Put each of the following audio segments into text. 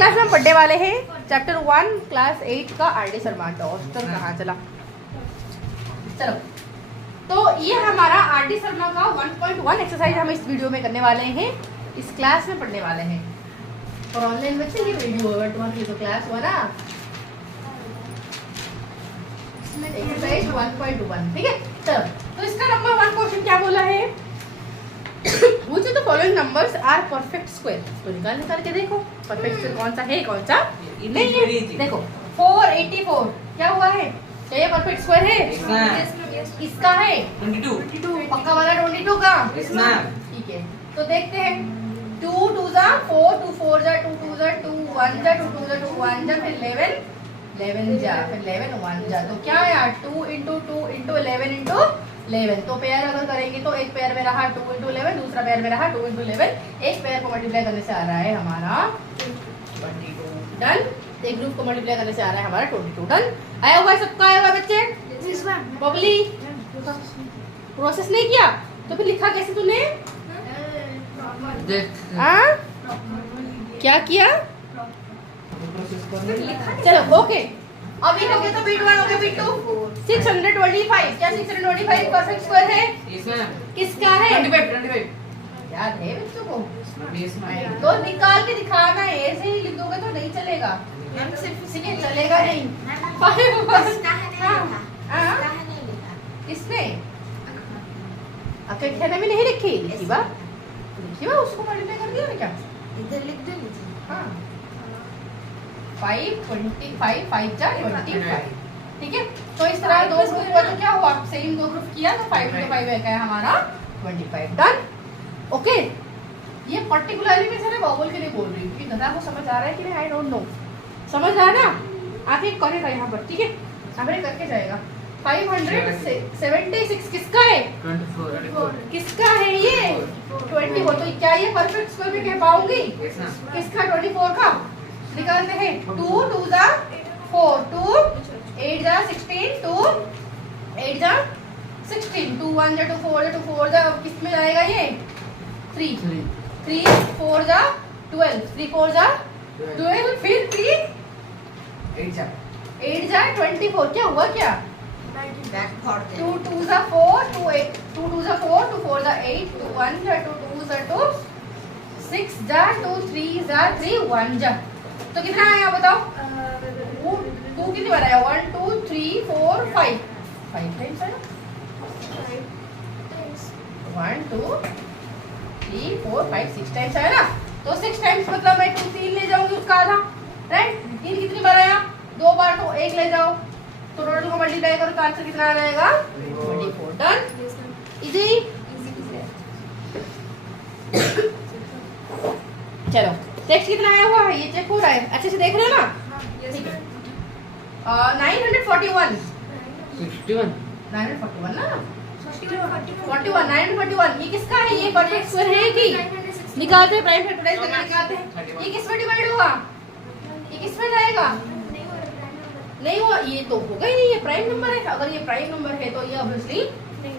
Class में हम पढ़ने वाले हैं चैप्टर 1 क्लास 8 का आर डी शर्मा डॉक्टर कहाँ चला। चलो, तो ये हमारा आर डी शर्मा का 1.1 एक्सरसाइज हम इस वीडियो में करने वाले हैं, इस क्लास में पढ़ने वाले हैं। और ऑनलाइन बच्चे ये वीडियो की तो क्लास हुआ ना एक्सरसाइज 1.1, ठीक है। चलो, तो इसका नंबर 1 क्वेश्चन क्या बोला है, Which of the following numbers are perfect square? तो निकाल के देखो परफेक्ट स्क्वायर कौन सा है कौन सा नहीं है। देखो 484 क्या हुआ है, क्या ये परफेक्ट स्क्वायर है? इसका है 22, पक्का वाला 22 का, ठीक है। तो देखते हैं 2 2 जा 4, 2 4 जा 2 2 जा 2 1 जा 2 2 जा 2 1 जा, फिर 11 जा, फिर 11 1 जा। तो क्या है यार 2 × 2 × 11 × 11। तो पेयर अगर करेंगे तो एक पेयर में रहा 2 × 11, दूसरा पेयर में रहा 2 × 11, एक पेयर को मल्टीप्लाई करने से आ रहा है हमारा 22 डन। एक ग्रुप को मल्टीप्लाई करने से आ रहा है हमारा 22 डन। आया हुआ है सबका, आया हुआ है बच्चे? बबली प्रोसेस नहीं किया तो फिर लिखा कैसे तूने? क्या किया? चलो ओके, अभी हो गया तो बीट 1 हो गया, बीट 2 625। क्या 625 परफेक्ट स्क्वायर है? किसका है? 25 याद है बच्चों को? तो निकाल के दिखाना है, ऐसे ही लिख दोगे तो नहीं चलेगा, ठीक है चलेगा नहीं। किसने अकेले खाने में नहीं लिखी? लिखी बा उसको मल्टीप्लाई कर दिया ना क्या? इधर लिख दो। हाँ 5 25 5 जा 25, ठीक है। तो इस तरह दो ग्रुप हुआ तो क्या हुआ, सेम दो ग्रुप किया तो 5 × 5 है हमारा 25 डन। ओके, ये पर्टिकुलरली मैं सारे बॉबल के लिए बोल रही हूँ कि दादा को समझ आ रहा है कि नहीं, आई डोंट नो। समझ आ रहा है ना? आके करेगा यहाँ पर, ठीक है, हमारे करके जाएगा। 576 किसका है? 24 किसका है ये? 24। तो क्या ये परफेक्ट स्क्वायर में कह पाऊंगी? किसका? 24 का। निकालते हैं 2 2 जा 4, 2 8 जा 16, 2 8 जा 16, 2 1 जा 2 4 जा 2 4 जा, किस में जाएगा ये? 3 3 4 जा 12, 3 4 जा 12, फिर 3 8 जा 24। क्या हुआ क्या? 2 2 जा 4, 2 8 2 2 जा 4, 2 4 जा 8, 2 1 जा 2 2 जा 2 6 जा 2 3 जा 3 1 जा। तो कितना आया बताओ? 2 कितनी बार आया? 1 2 3 4 5 टाइम्स आया। 1 2 3 4 5 6 टाइम्स आया ना। तो 6 टाइम्स मतलब मैं 2 3 ले जाऊंगी उसका आधा, राइट। 3 कितनी बार आया? 2 बार, तो 1 ले जाओ, तो टोटल को मल्टीप्लाई करो तो आंसर कितना आ जाएगा? 24 डन। इजी। चलो टेक्स्ट कितना आया हुआ है ये चेक हो रहा है, अच्छे से देख रहे हो ना? ठीक है। 941 941 ना 41 941 ये किसका है? ये परफेक्ट स्क्वायर है कि? निकालते हैं प्राइम फैक्टराइज करके निकालते हैं। ये किस में डिवाइड हुआ? ये किस में जाएगा? नहीं हुआ, ये तो होगा ही नहीं, ये प्राइम नंबर है। अगर ये प्राइम नंबर है तो ये ऑब्वियसली नहीं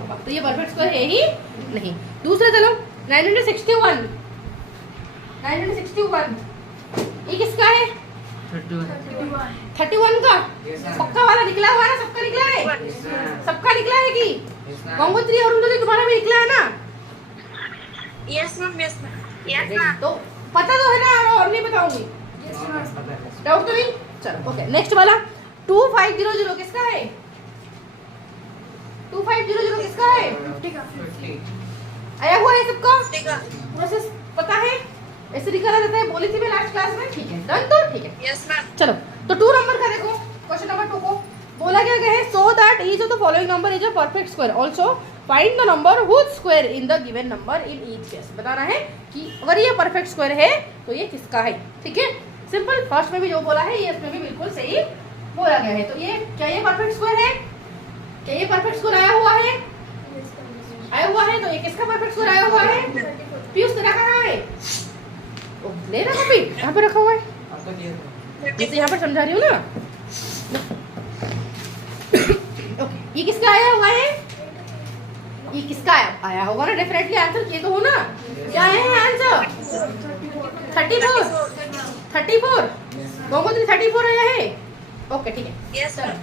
होगा, तो ये परफेक्ट स्क्वायर है ही नहीं। दूसरा चलो 961 ये किसका है? 31 का। पक्का वाला निकला हुआ है ना? सबका निकला है? सबका निकला है कि गंगोत्री और उनको तुम्हारा भी निकला है ना? Yes ma'am. तो पता तो है ना, और नहीं बताऊंगी, डाउट तो नहीं। चलो ओके, नेक्स्ट वाला 2500 किसका है? 2500 किसका है? 50 का। आया हुआ है सबका? प्रोसेस पता है? ऐसे निकाला जाता है, बोली थी मैं लास्ट क्लास में, ठीक है डन। तो ठीक है यस मैम। चलो, तो 2 नंबर का देखो, क्वेश्चन नंबर 2 को बोला क्या है? So that each of the following number is a perfect square, also find the number whose square in the given number in each case. बताना है कि अगर ये परफेक्ट स्क्वायर है तो ये किसका है, ठीक है। सिंपल, फर्स्ट में भी जो बोला है ये इसमें भी बिल्कुल सही बोला गया है। तो ये क्या ये परफेक्ट स्क्वायर है? क्या ये परफेक्ट स्क्वायर आया हुआ है? आया हुआ है। तो ये किसका परफेक्ट स्क्वायर आया हुआ है? पीयूष तेरा कहाँ है? ले रहा कॉपी यहाँ पे रखा हुआ है, ये तो यहाँ पर समझा रही हूँ ना। ये किसका आया हुआ है? ये किसका आया होगा ना? डेफिनेटली आंसर ये तो हो ना। क्या है आंसर? 34। 34 गंगोत्री 34 आया है। ओके ठीक है, Yes, चलो ma'am.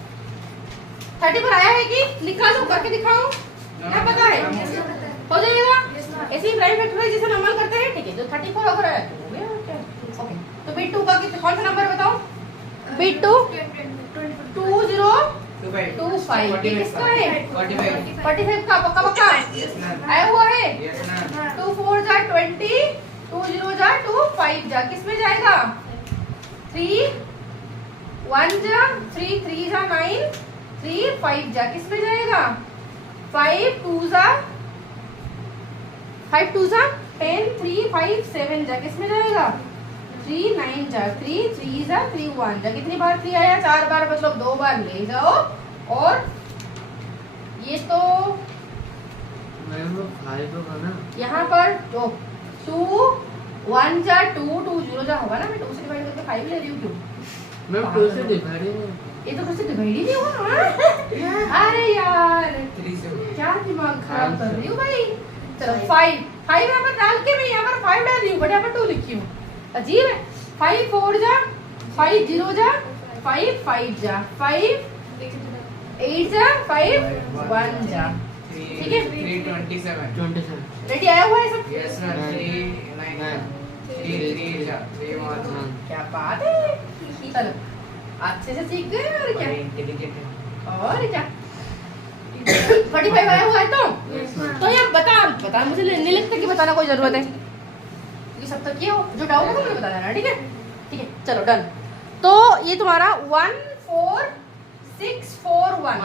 34 आया है कि लिखा दो, करके दिखाओ, क्या पता है हो जाएगा। ऐसे ही प्राइम फैक्टराइजेशन अमल करते हैं, ठीक है। जो 34 अगर आया तो हो गया क्या। ओके, तो बिट 2 का कितना, कौन सा नंबर बताओ। बिट 2 2025 किसका है, 45 का, पक्का पक्का आया हुआ है। 2 4 जा 20, 2 0 जा 2 5 जा किसमें जाएगा, 3 1 जा 3 3 जा 9, 3 5 जा किसमें जाएगा, 5 2 जा 10, 3 5 7 जा किसमें जाएगा, 3 9 जा 3 3 जा 3 1 जा। कितनी बार 3 आया, 4 बार, मतलब 2 बार ले जाओ। और ये तो यहाँ पर जो 2 1 जा 2 2 0 जा होगा ना, मैं 2 से डिवाइड करके 5 ले रही हूँ क्यों, मैम 2 से डिवाइड है, ये तो कुछ डिवाइड ही नहीं हुआ। अरे यार क्या दिमाग खराब कर रही हूँ भाई। चलो 5 यहाँ पर डाल के मैं यहाँ पर 5 डाल रही हूँ, बट यहाँ पर 2 लिखी हूँ, अजीब है। 5 4 जा 5 0 जा 5 5 जा 5 8 जा 5 1 जा, ठीक है। 27 रेडी आया हुआ है सब, क्या बात है। चलो अच्छे से सीख गए, और क्या 45 आया हुआ है तो ये बता मुझे नहीं लगता कि बताना कोई जरूरत है, क्योंकि सब तक ये हो, जो डाउट होगा मुझे बता देना, ठीक है। चलो डन। तो ये तुम्हारा 1 4 6 4 1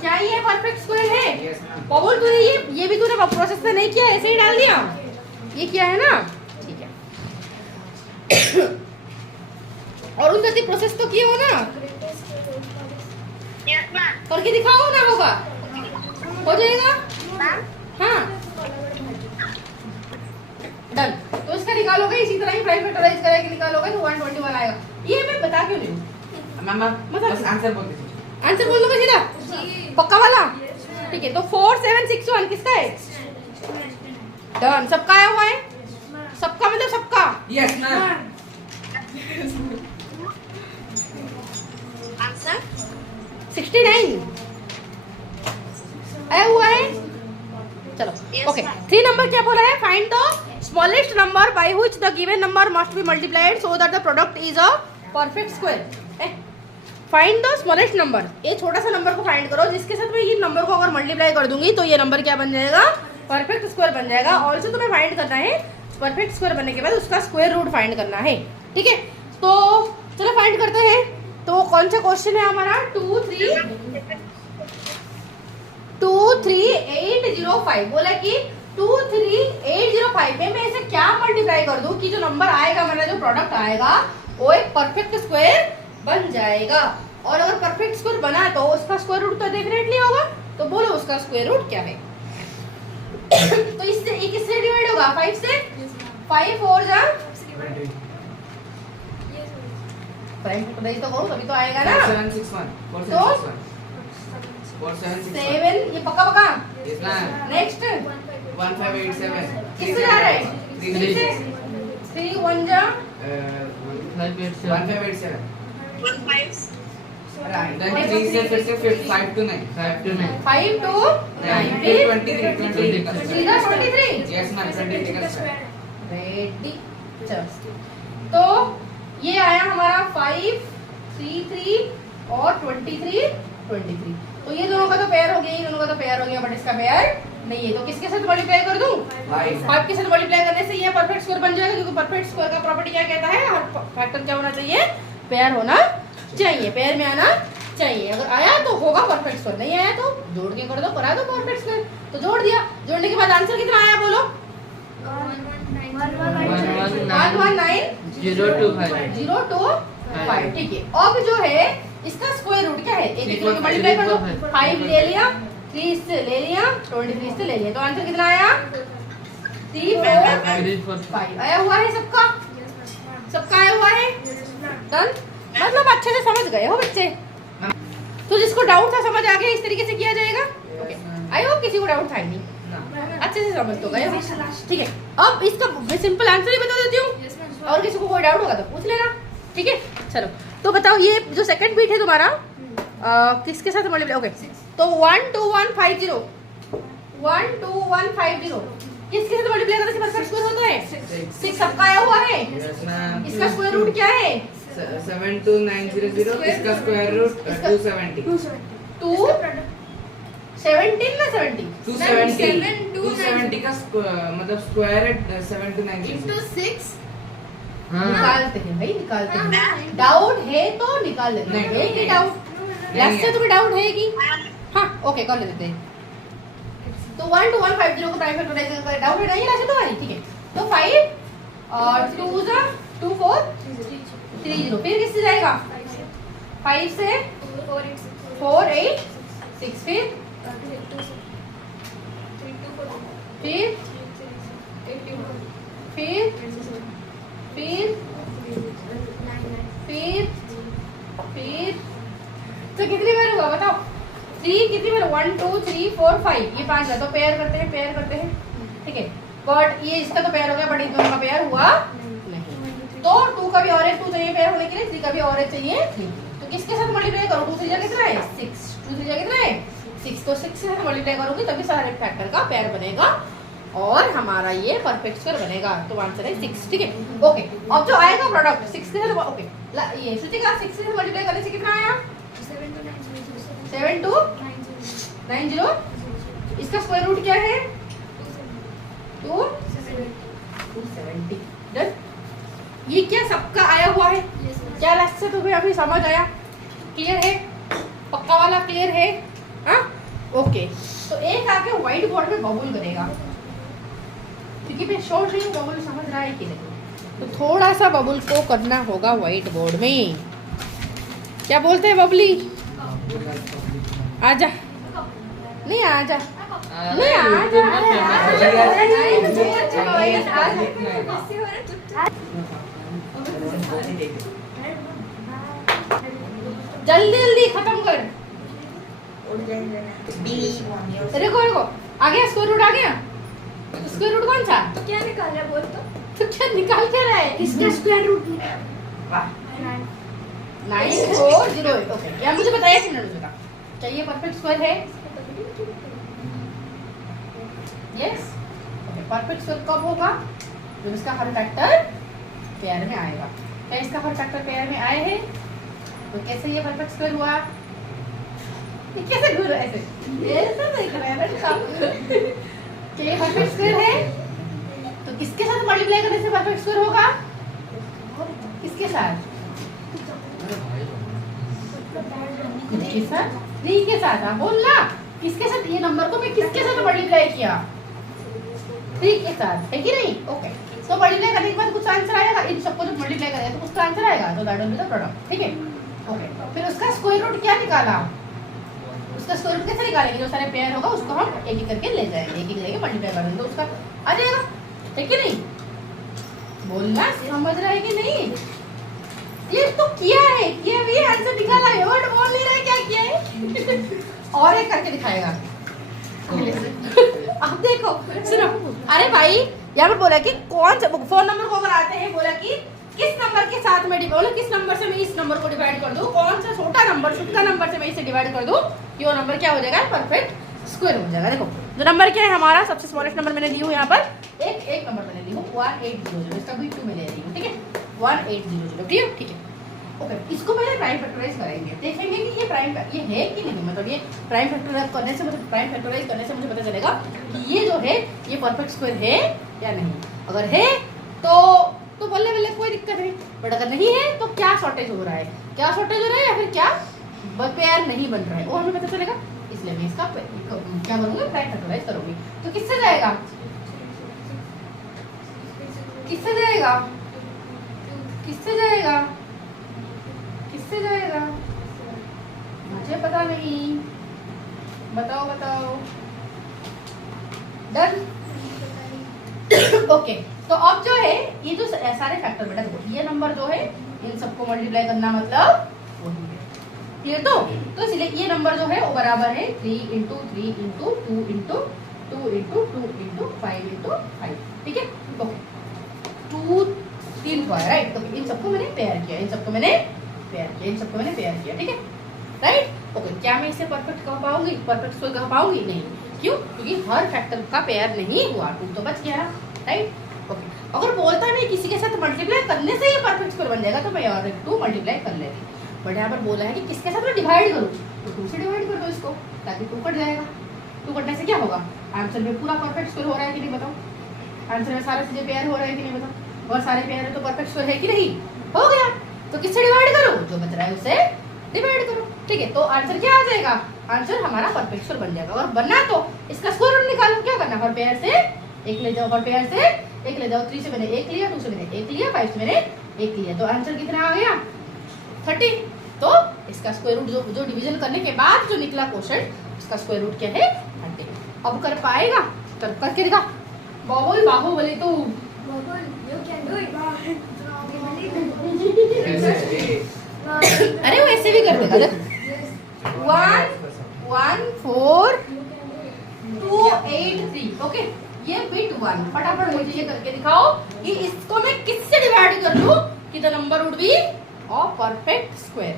क्या ये परफेक्ट स्क्वायर है। पवन तूने ये भी तूने प्रोसेस से नहीं किया, ऐसे ही डाल दिया, ये किया है ना, ठीक है। और उस प्रोसेस तो किए हो ना, Yes, ma'am. करके दिखाओ ना, होगा हो जाएगा। Ma'am. हाँ डन। तो इसका निकालोगे इसी तरह ही प्राइम फैक्टराइज करके निकालोगे तो 121 आएगा। ये मैं बता क्यों नहीं हूँ, आंसर बोल दोगे सीधा, पक्का वाला, ठीक है। तो 4 7 6 1 किसका है, डन। सबका आया हुआ है, सबका मतलब सबका, Answer. 69 आया हुआ है। चलो Yes, ओके, ma'am. 3 नंबर क्या बोला है, find the smallest number by which the given number must be multiplied so that the product is a perfect square. Find the smallest number, ये छोटा सा नंबर को फाइंड करो जिसके साथ मैं ये नंबर को अगर मल्टीप्लाई कर दूंगी तो ये नंबर क्या बन जाएगा, परफेक्ट स्क्वायर बन जाएगा। ऑल्सो तुम्हें फाइंड करना है परफेक्ट स्क्वायर बनने के बाद उसका स्क्वायर रूट फाइंड करना है, ठीक है। तो चलो फाइंड करते हैं। तो कौन सा क्वेश्चन है हमारा, 23805 बोला कि 23805 में मैं इसे क्या मल्टीप्लाई कर दूं कि जो नंबर आएगा, मेरा जो प्रोडक्ट आएगा वो एक परफेक्ट स्क्वायर बन जाएगा। और अगर परफेक्ट स्क्वायर बना तो उसका स्क्वायर रूट तो डेफिनेटली होगा, तो बोलो उसका स्क्वायर रूट क्या है। तो इससे एक किससे डिवाइड होगा, 5 से, 5 4 जा प्राइम फैक्टराइज तो करो तभी तो आएगा ना। 7 ये पक्का पक्का, नेक्स्ट 1587 किससे जा रहा है, 3 1 जा 1587 1 5. then 3 से फिर से 5 to 9 5 2 9 फिर फिर 23 सीधा 23 yes ma'am 23 का स्क्वायर रेडी। चलो तो ये आया हमारा 5 3 3 और 23 23। तो ये दोनों का तो पेयर हो गया, ये दोनों का तो पेयर हो गया, बट इसका पेयर नहीं है। तो किसके साथ मल्टीप्लाई कर दूं, 5 के साथ मल्टीप्लाई करने से ये परफेक्ट स्क्वायर बन जाएगा, क्योंकि परफेक्ट स्क्वायर का प्रॉपर्टी क्या कहता है, हर फैक्टर क्या होना चाहिए, पेयर होना चाहिए, पेयर में आना चाहिए। अगर आया तो होगा परफेक्ट स्क्वायर, नहीं आया तो जोड़ के कर दो, करा दो परफेक्ट स्क्वायर। तो जोड़ दिया, जोड़ने के बाद आंसर कितना आया बोलो, 119 ठीक है। अब जो है इसका स्क्वायर रूट क्या है, एक को मल्टीप्लाई कर दो, 5 ले लिया, 3 इससे ले लिया, 23 इससे ले लिया, तो आंसर कितना आया, 3 4 5 आया हुआ है सबका, सबका आया हुआ है, डन। मतलब अच्छे से समझ गए हो बच्चे, तो जिसको डाउट था समझ आ गया, इस तरीके से किया जाएगा। ओके, आई होप किसी को डाउट था ही नहीं, अच्छे से समझ तो गए हो, ठीक है। अब इसका सिंपल आंसर ही बता देती हूँ, और किसी को कोई डाउट होगा तो पूछ लेना, ठीक है। चलो तो बताओ ये जो सेकंड बीट है तुम्हारा किसके साथ मल्टीप्लाई, ओके तो 12150 12150 किसके साथ मल्टीप्लाई करने से परफेक्ट स्क्वायर होता है? 6 सबका आया हुआ है, इसका स्क्वायर रूट क्या है? 72900, इसका स्क्वायर रूट 270 17 ना 70 270 का मतलब स्क्वायर है 72900 into 6 निकालते हैं भाई, निकालते हैं। डाउट है तो निकाल लेते हैं, है कि डाउट लास्ट से तुम्हें डाउट है कि हाँ ओके कर लेते हैं। तो 12150 को प्राइम फैक्टराइज कर डाउट है नहीं लास्ट तुम्हारी, ठीक है। तो 5 और 2 2 4 30 फिर किससे जाएगा? 5 से 4 8 6 फिर फिर फिर फिर फिर फिर तो कितनी बार हुआ बताओ? 3 कितनी बार? 1 2 3 4 5 ये 5 है तो पेयर करते हैं ठीक है। बट ये इसका तो पेयर हो गया, बट इन दोनों का पेयर हुआ नहीं। तो 2 का भी और एक 2 चाहिए पेयर होने के लिए, 3 का भी और एक चाहिए। तो किसके साथ मल्टीप्लाई करो? 2 3 जा कितना है? 6 2 3 जा कितना है? 6 तो 6 से मल्टीप्लाई करोगे तभी सारे फैक्टर का पेयर बनेगा और हमारा ये परफेक्ट स्क्वायर बनेगा। तो आंसर है 6, ठीक है। ओके अब जो आएगा प्रोडक्ट 6 के साथ, ओके ये सोचिएगा 6 से मल्टीप्लाई करने से कितना आया? 7290 इसका स्क्वायर रूट क्या है? 270 डन। ये क्या सबका आया हुआ है? क्या लास्ट से तुम्हें अभी समझ आया? क्लियर है? पक्का वाला क्लियर है? हाँ ओके। तो एक आके व्हाइट बोर्ड में बबल करेगा, क्योंकि मैं शोर रही हूँ बबल समझ रहा है कि नहीं। तो थोड़ा सा बबल को करना होगा व्हाइट बोर्ड में। क्या बोलते हैं बबली? आजा नहीं आजा नहीं आजा जल्दी जल्दी खत्म कर। देखो देखो आ गया स्क्वायर रूट, आ गया स्क्वायर रूट कौन सा? तो क्या निकाल रहा है बोल तो? क्या निकाल क्या रहा है? किसका स्क्वायर रूट? 9408 ओके। या मुझे बताइए कि नहीं बताया क्या ये परफेक्ट स्क्वायर है? Yes okay. परफेक्ट स्क्वायर कब होगा? जब इसका हर फैक्टर पेयर में आएगा। क्या इसका हर फैक्टर पेयर में आए हैं? तो कैसे ये परफेक्ट स्क्वायर हुआ? ये कैसे घूर रहा है ऐसे? ऐसे नहीं कर रहा है बेटा। क्या ये परफेक्ट स्क्वायर है? तो किसके साथ मल्टीप्लाई करने से परफेक्ट स्क्वायर होगा? किसके साथ? 3 के साथ। 3 के साथ हाँ बोल ना। किसके साथ? ये नंबर को मैं किसके साथ मल्टीप्लाई किया? 3 के साथ, है कि नहीं? ओके तो मल्टीप्लाई करने के बाद कुछ आंसर आएगा। इन सबको जब मल्टीप्लाई करेगा तो कुछ आंसर आएगा, तो that will be the product, ठीक है। ओके फिर उसका स्क्वायर रूट क्या निकाला? उसका स्क्वायर रूट कैसे निकालेंगे? जो सारे पेयर होगा उसको हम एक एक करके ले जाएंगे, एक एक करके मल्टीप्लाई कर देंगे तो उसका आ जाएगा, है कि नहीं? बोलना समझ रहा है कि नहीं? ये तो किया है, किया भी आंसर निकाला है, वर्ड बोल नहीं रहा है क्या किया है। और एक करके दिखाएगा। अब देखो सुनो, अरे भाई यहाँ पर बोला कि कौन सा फोन नंबर को अगर आते हैं, बोला कि किस नंबर के साथ में बोला किस नंबर से मैं इस नंबर को डिवाइड कर दूं, कौन सा छोटा नंबर छुटका नंबर से मैं इसे डिवाइड कर दूं कि वो नंबर क्या हो जाएगा? परफेक्ट स्क्वायर हो जाएगा। देखो जो नंबर क्या है हमारा, सबसे स्मॉलेस्ट नंबर मैंने ली हूँ यहाँ पर, एक नंबर मैंने ली हूँ 1800, इसका भी 2 में ले रही हूँ, ठीक है 1800, ठीक है ओके। इसको पहले प्राइम फैक्टराइज करेंगे, देखेंगे कि ये प्राइम ये है कि नहीं। मतलब ये प्राइम फैक्टराइज करने से मुझे पता चलेगा कि ये जो है ये परफेक्ट स्क्वायर है या नहीं। अगर है तो बल्ले बल्ले कोई दिक्कत नहीं, बट अगर नहीं है तो क्या शॉर्टेज हो रहा है, या फिर क्या पेयर नहीं बन रहा है, वो हमें पता चलेगा। इसलिए मैं इसका क्या करूँगी? प्राइम फैक्टराइज करूँगी। तो किससे जाएगा? मुझे पता नहीं, बताओ। Done okay. तो अब जो है ये जो सारे फैक्टर बेटा देखो, ये नंबर जो है इन सबको मल्टीप्लाई करना मतलब क्लियर। तो इसलिए ये नंबर जो है वो बराबर है 3 × 3 × 2 × 2 × 2 × 5 × 5, ठीक है ओके। 2 3 हुआ है, राइट। तो इन सबको मैंने पेयर किया, इन सबको मैंने पेयर किया, इन सबको मैंने पेयर किया, ठीक है, राइट। ओके, क्या मैं इसे परफेक्ट कह पाऊंगी, परफेक्ट स्क्वायर कह पाऊंगी? नहीं। क्यों? क्योंकि हर फैक्टर का पेयर नहीं हुआ, 2 तो बच गया ना, राइट। ओके, अगर बोलता है किसी के साथ मल्टीप्लाई करने से ये परफेक्ट स्क्वायर बन जाएगा तो मैं और 2 मल्टीप्लाई कर लेती, बट यहाँ पर बोला है कि किसके साथ मैं डिवाइड करूँ, तो 2 से डिवाइड कर दो इसको, ताकि 2 कट जाएगा। 2 कटने से क्या होगा, आंसर में पूरा परफेक्ट स्क्वायर हो रहा है कि नहीं बताओ, आंसर में सारे चीजें पेयर हो रहा है कि नहीं बताओ, और सारे पेयर है तो परफेक्ट स्क्वायर है कि नहीं, हो गया। तो किससे डिवाइड करो, जो बच रहा है उसे डिवाइड करो, ठीक है। तो आंसर क्या आ जाएगा, आंसर हमारा परफेक्ट स्क्वायर बन जाएगा। और बनना तो इसका स्क्वायर रूट निकालो, क्या करना, हर पेयर से 1 ले जाओ, हर पेयर से 1 ले जाओ। 3 से मैंने 1 लिया, 2 से मैंने 1 लिया, 5 से मैंने 1 लिया, तो आंसर कितना आ गया, 30। तो इसका स्क्वायर रूट जो डिवीजन करने के बाद जो निकला क्वेश्चन, उसका स्क्वायर रूट क्या है, 30। अब कर पाएगा, कर करके दिखा, बाहुबली तू, Bubble, you can do it. अरे वो ऐसे भी कर देगा, देख 1 1 4 2 8 3, ओके। ये बिट 1, फटाफट मुझे ये करके दिखाओ कि इसको मैं किससे डिवाइड कर लूं कि the number would be a perfect square,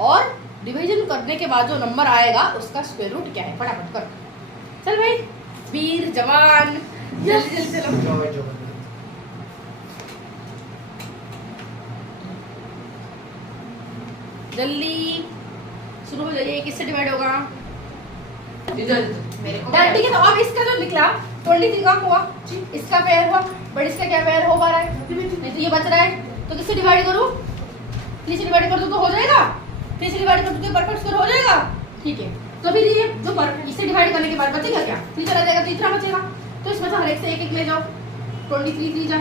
और डिवीजन करने के बाद जो नंबर आएगा उसका स्क्वायर रूट क्या है, फटाफट कर। चल भाई, वीर जवान, जल्दी जल्दी चलो। जल्दी शुरू हो जाइए, किससे डिवाइड होगा, मेरे को ठीक है। तो अब इसका जो निकला 23 का हुआ, इसका पेयर हुआ, बट इसका क्या पेयर हो पा रहा है, नहीं तो ये बच रहा है, तो किससे डिवाइड करूं, 3 से डिवाइड कर दो तो हो जाएगा, 3 से डिवाइड कर दो तो परफेक्ट स्क्वायर हो जाएगा, ठीक है। तो फिर ये जो इससे डिवाइड करने के बाद बचेगा क्या, 3 चला जाएगा, तो इतना बचेगा, तो इसमें से हर एक से 1 1 ले जाओ, 23 3 जा।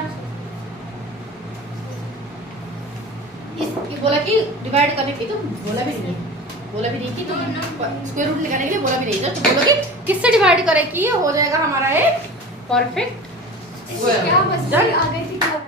इस बोला कि डिवाइड करने के, तो बोला भी नहीं कि तुम स्क्वायर रूट निकालने के लिए बोला भी नहीं, तो बोलोगे किससे डिवाइड करें कि ये हो जाएगा हमारा एक परफेक्ट क्या मस्ती आ गई थी, क्या